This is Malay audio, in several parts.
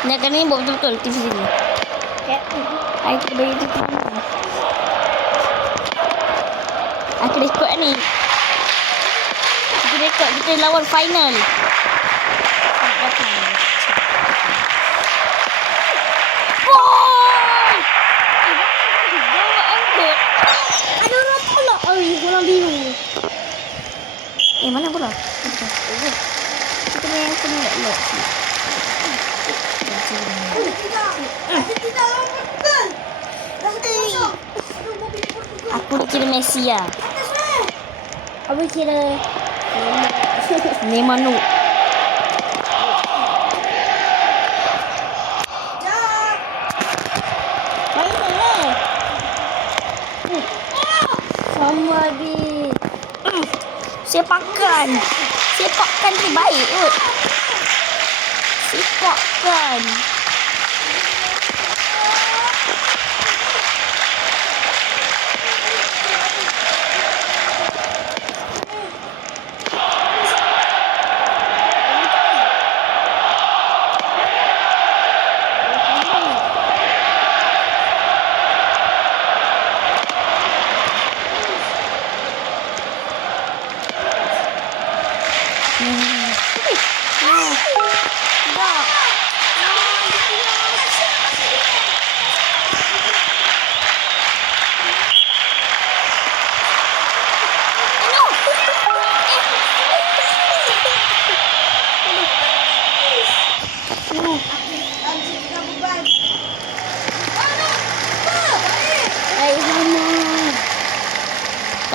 Nak kena ni buat betul-betul TV sini. Aku kita bagi tu. Aku rekod ni. Aku rekod kita lawan final. Bola biru. Eh, mana bola? Kita main yang kena lock. Tidak. Tidak lawan Portugal. Aku kira Messi lah. Apa kira? Neymar. Mana? Sama di. Hmm. Sepakan. Sepakan terbaik kot. Sepakan.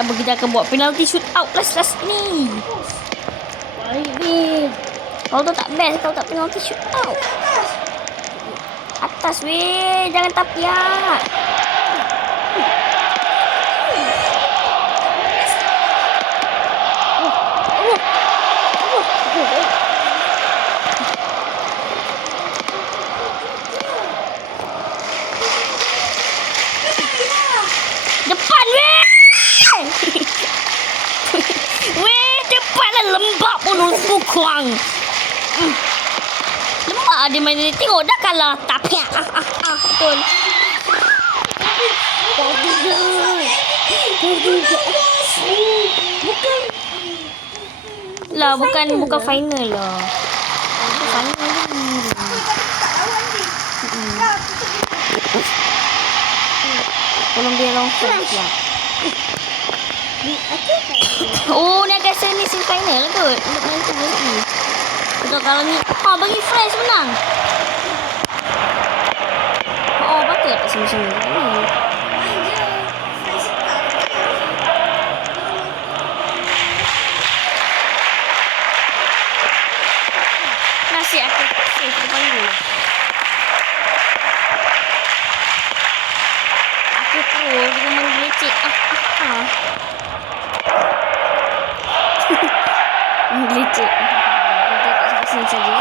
Tak kita akan buat penalty shoot out last-last ni. Baik, Bin. Kau tu tak best kau tak penalty shoot out. Atas weh, jangan tapiak. Depan weh. Weh, depan lah lembab pun aku kuang. Hmm. Lembab dia main ni. Tengok dah kalah. Tapiak. Ah, ah, ah. Betul. Portugal. Portugal. Bukan. Lah, bukan bukan final lah. Final ni. Colombia lawan France lah. Oh, ni akan semi final lah. Untuk main tu lagi. Betul kalau ni. Oh, bagi France menang. Oh, patut tak semi-semi. Hmm. Nasib aku save depan. Aku dengan menggelecek. Ah, ah, ah. Menggelecek. Kita kat sini saja.